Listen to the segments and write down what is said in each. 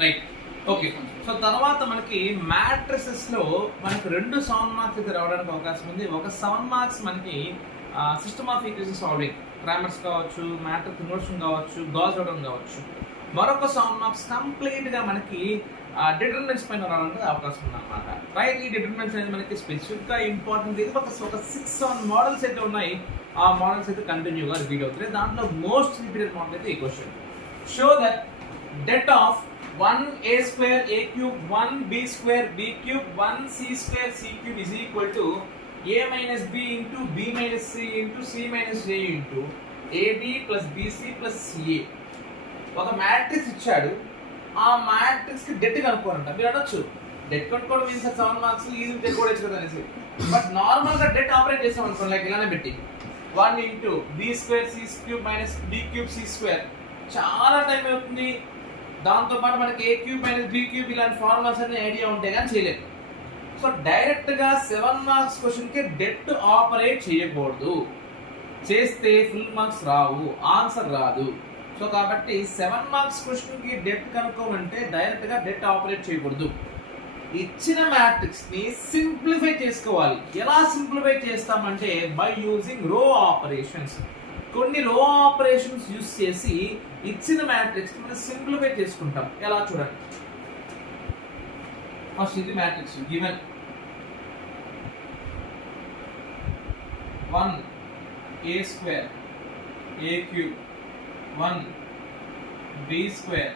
Right. Okay, so తర్వాత మనకి matrices లో మనకి 2 7 మార్క్స్ అయితే రావడానికి అవకాశం ఉంది. ఒక 7 మార్క్స్ మనకి system of equation solving, Cramer's కావచ్చు, మ్యాట్రిక్స్ ఇన్వర్షన్ కావచ్చు, గాస్ థియోరమ్ కావచ్చు. మరొక 7 మార్క్స్ కంప్లీట్ గా మనకి డిటర్మినెంట్స్ పైన రావడానికి అవకాశం ఉంది అనమాట. రైట్, ఈ డిటర్మినెంట్స్ అనేది మనకి స్పెసిఫిక్ గా ఇంపార్టెంట్. ఇది ఒక 6-7 మోడల్స్ అయితే ఉన్నాయి. ఆ మోడల్స్ అయితే కంటిన్యూగా రిపీట్ అవుతున్నాయి. దాంట్లో మోస్ట్ రిపీటెడ్ మోడల్ అయితే ఈ question. Show that det of 1a square a cube 1b square b cube 1c square c cube is equal to a minus b into b minus c into c minus a into ab plus bc plus ca. ఒక matrix ఇచ్చాడు, ఆ matrix కి debt కనుక్కోనంట. మీరు అనొచ్చు debt కనుక్కోవడం means 7 marks easy తెలుసుకోవచ్చు కదా అనేసి. బట్ నార్మల్ గా డెట్ ఆపరేట్ చేసాం అనుకోండి, లైక్ ఇలానే పెట్టి 1 into b square c cube minus b cube c square చాలా టైం అవుతుంది. దాంతో పాటు మనకి ఏ క్యూబ్ మైనస్ బి క్యూబ్ ఇలాంటి ఫార్ములాస్ అన్ని ఐడియా ఉంటే కానీ చేయలేదు. సో డైరెక్ట్ గా 7 మార్క్స్ క్వశ్చన్ కి డెట్ ఆపరేట్ చేయకూడదు. చేస్తే ఫుల్ మార్క్స్ రావు, ఆన్సర్ రాదు. సో కాబట్టి 7 మార్క్స్ క్వశ్చన్ కి డెట్ కనుక్కోమంటే డైరెక్ట్ గా డెట్ ఆపరేట్ చేయకూడదు. ఇచ్చిన మ్యాట్రిక్స్ ని సింప్లిఫై చేసుకోవాలి. ఎలా సింప్లిఫై చేస్తామంటే బై యూజింగ్ రో ఆపరేషన్స్. కొన్ని రో ఆపరేషన్స్ యూస్ చేసి ఇచ్చిన మ్యాట్రిక్స్ మనం సింప్లిఫై చేసుకుంటాం. ఎలా చూడండి, ఫస్ట్ ఇది matrix given 1 a square a cube 1 b square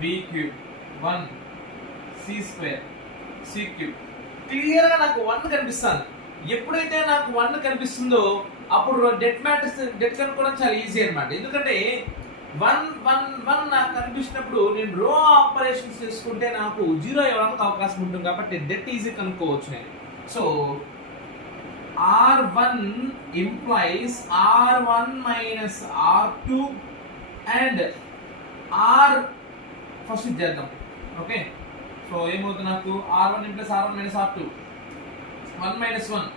b cube 1 c square c cube. Clear గా నాకు 1 కనిపిస్తుంది. ఎప్పుడైతే నాకు 1 కనిపిస్తుందో అప్పుడు డెట్ మ్యాట్రిక్స్ డెట్ కనుక్కోవడం చాలా ఈజీ అనమాట. ఎందుకంటే 1 1 1 నాకు కనిపించినప్పుడు నేను రో ఆపరేషన్స్ చేసుకుంటే నాకు 0 ఇవ్వడానికి అవకాశం ఉంటుంది. కాబట్టి డెట్ ఈజీ కనుక్కోవచ్చు నేను. So R1 implies R1 minus R2 and R first ఇది చేద్దాం. ఓకే, సో ఏమవుతుంది నాకు R1 implies R1 minus R2 1 minus 1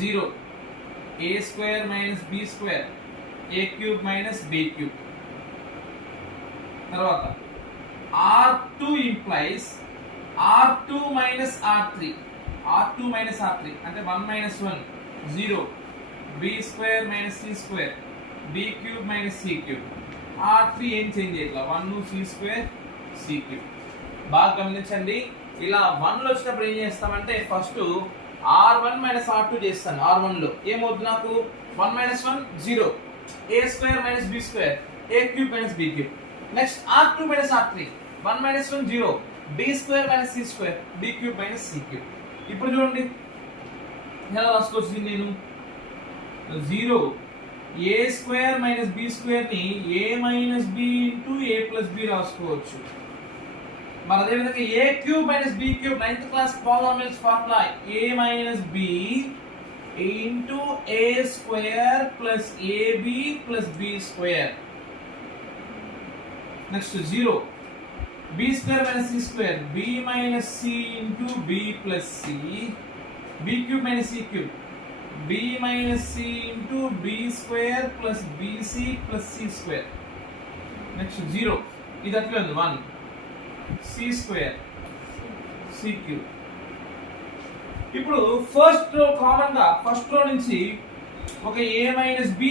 0 a square minus b square a cube minus b cube. తర్వాత R2 implies R2 minus R3 R2 minus R3 అంటే 1 minus 1 0 b square minus c square b cube minus c cube. R3 ఏం change చేయట్లా, 1 c square c cube. బాగా గమనించండి, ఇలా 1 లో వచ్చినప్పుడు ఏం చేస్తామంటే ఫస్ట్ R1 minus R2 చేస్తాను. R1 లో ఏమవుతుంది నాకు 1 minus 1 0 a square minus b square a cube minus b cube. Next R2 minus R3 1 minus 1 0 b square minus c square b cube minus c cube. ఇప్పుడు చూడండి ఎలా రాసుకోవచ్చు నేను 0 a square minus b square ని a minus b into a plus b రాసుకోవచ్చు. మరి అదే విధంగా a cube minus b cube 9th class polynomials formula a minus b into a square plus ab plus b square. Next 0 b square minus c square b minus c into b plus c b cube minus c cube b minus c into b square plus bc plus c square. Next 0 ఇది అట్లా ఉంది 1 c square c cube. ఇప్పుడు first row common గా first row నుంచి ఒక a minus b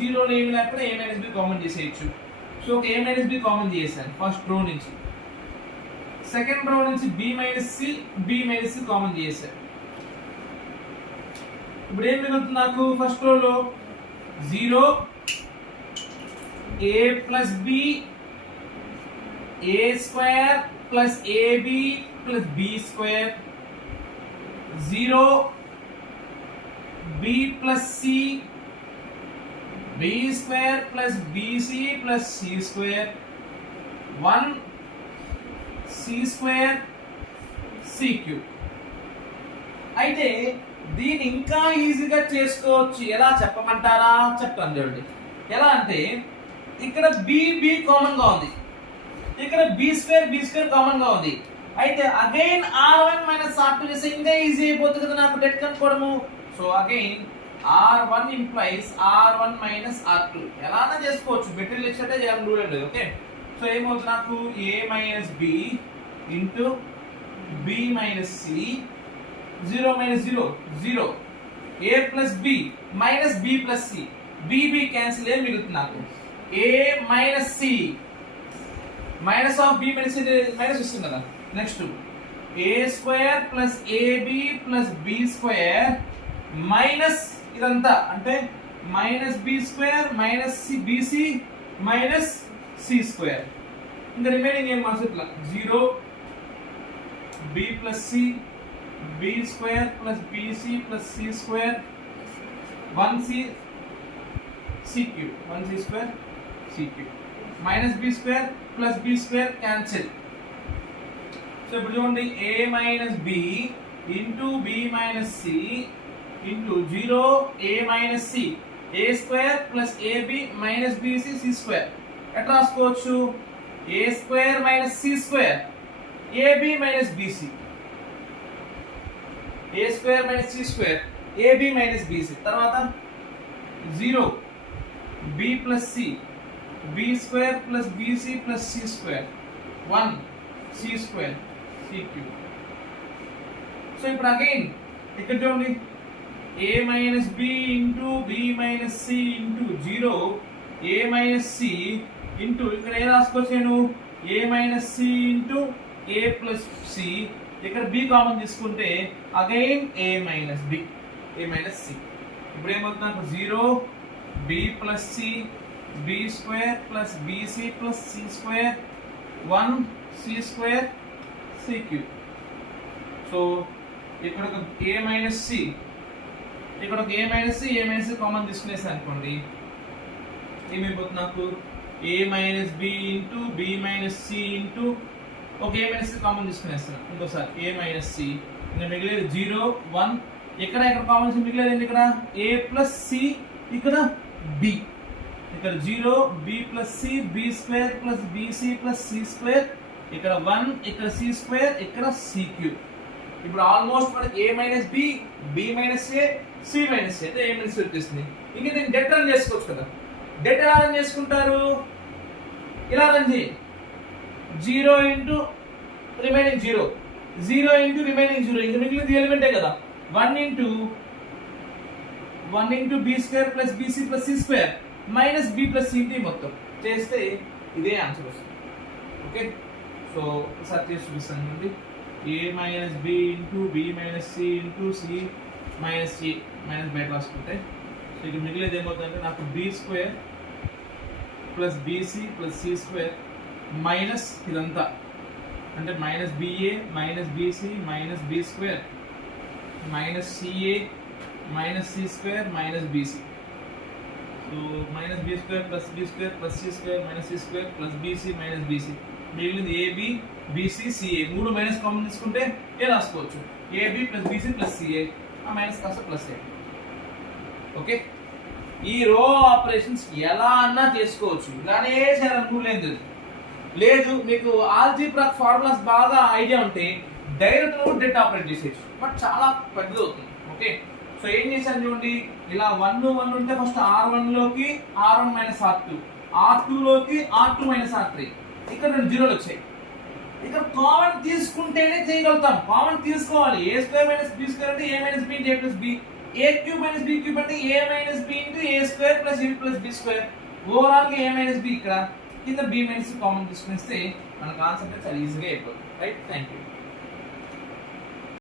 0 లో ఏమి లేకపోతే a minus b కామన్ చేసేయచ్చు. సో ఒక a minus b కామన్ చేశాను ఫస్ట్ రో నుంచి. సెకండ్ రో నుంచి b minus c కామన్ చేశాను. ఇప్పుడు ఏం మిగులుతుంది నాకు ఫస్ట్ రోలో 0 a plus b a square plus ab plus b square 0 b plus c b square plus bc plus c square 1 c square c cube. అయితే దీన్ని ఇంకా ఈజీగా చేసుకోవచ్చు. ఎలా చెప్పమంటారా? చెప్తాను చూడండి. ఎలా అంటే ఇక్కడ b కామన్ గా ఉంది, ఇక్కడ b స్క్వేర్ కామన్ గా ఉంది. అయితే అగైన్ R1 మైనస్ R2 చేస్తే ఇంకా ఈజీ అయిపోతుంది కదా నాకు డెట్ కనుక్కోవడము. So again R1 implies R1 minus R2. ఎలానా చేసుకోవచ్చు, మెటీరియల్ ఇచ్చినట్టే చేయాలని రూల్ లేదు. ఓకే, సో ఏమవుతుంది నాకు A minus B into B minus C, 0 minus 0 0, A plus B minus B plus C, B B cancel, ఏం మిగులుతుంది నాకు A minus C, minus of B minus C minus వస్తుంది కదా. Next A square plus AB plus B square minus ఇదంతా అంటే minus b square minus b c minus c square. ఇంకా remaining ఏం marks ఇట్లా 0 b plus c b square plus b c plus c square 1 c c cube 1 c square c cube minus b square plus b square cancel. So ఇప్పుడు చూడండి a minus b into b minus c into 0 a minus c, a square plus ab minus bc c square. ఎట్లా రాసుకోవచ్చు a square minus c square ab minus bc, a square minus c square ab minus bc. తర్వాత 0 b plus c b square plus bc plus c square 1 c square c cube. So ఇప్పుడు again ఇక్కడ చూడండి a minus b into b minus c into 0 a minus c into ఇక్కడ ఏ రాసుకోవచ్చు a minus c into a plus c, ఇక్కడ b common తీసుకుంటే again a minus b a minus c. ఇప్పుడు ఏమవుతుంది నాకు 0 b plus c b square plus bc plus c square 1 c square c cube. So ఇక్కడ ఒక a minus c, ఇక్కడ ఒక a minus c common తీసుకునేసి అనుకోండి, ఏమైపోతుంది నాకు a minus b into b minus c into ఒక a మైనస్ c కామన్ తీసుకునేస్తాను ఇంకోసారి a మైనస్ c, ఇంకా మిగిలేదు 0 1, ఇక్కడ కామన్ మిగిలేదు ఇక్కడ a ప్లస్ c ఇక్కడ b, ఇక్కడ 0 b plus c b square plus bc plus c square, ఇక్కడ 1 ఇక్కడ c స్క్వేర్ ఇక్కడ c క్యూబ్. ఇప్పుడు ఆల్మోస్ట్ మనకి a minus b b minus a c minus a అయితే a మైనస్ వచ్చేసింది. ఇంక దీన్ని డెట్ రన్ చేసుకోవచ్చు కదా. డెట్ ఎలా రన్ చేసుకుంటారు, ఇలా రన్ చేయి 0 ఇంటూ రిమైనింగ్ 0 0 ఇంటూ రిమైనింగ్ 0, ఇంక మిగిలింది ఎలిమెంటే కదా 1 into b square plus bc plus c square minus b plus c into మొత్తం చేస్తే ఇదే ఆన్సర్ వస్తుంది. ఓకే, సో ఒకసారి చేసి చూపిస్తాను. a minus b into b minus c into c minus c minus బయట రాసుకుంటే సో ఇక్కడ మిగిలిది ఏమవుతుందంటే నాకు b square plus bc plus c square minus ఇదంతా అంటే minus ba minus bc minus b square minus ca minus c square minus bc. So minus b square plus b square plus c square minus c square plus bc minus bc, మిగిలింది ab bc ca, మూడు minus common తీసుకుంటే ఏ రాసుకోవచ్చు ab plus bc plus ca, ఆ minus కాస్త plus a. Okay, ఈ రో operations ఎలా అన్నా చేసుకోవచ్చు, ఇలానే చేయాలనుకోలేదు లేదు. మీకు ఆల్జీబ్రా ఫార్ములాస్ బాగా ఐడియా ఉంటే డైరెక్ట్ లో డెట్ ఆపరేట్ చేసేయచ్చు, బట్ చాలా పెద్దది అవుతుంది. ఓకే, సో ఏం చేశాను చూడండి, ఇలా 1 1 ఉంటే ఫస్ట్ r1 లోకి r1 మైనస్ r2, r2 లోకి r2 మైనస్ r3, ఇక్కడ 2 జీరోలు వచ్చాయి. ఇక్కడ కామన్ తీసుకుంటేనే చేయగలుగుతాం, కామన్ తీసుకోవాలి. a square minus b square అంటే a minus b into a plus b, a cube minus b cube అంటే a minus b into a square plus a plus b square, overall గా a minus b ఇక్కడ కింద b minus common తీసుకునేస్తే మనకు answer చాలా ఈజీగా అయిపోతుంది. Right, thank you.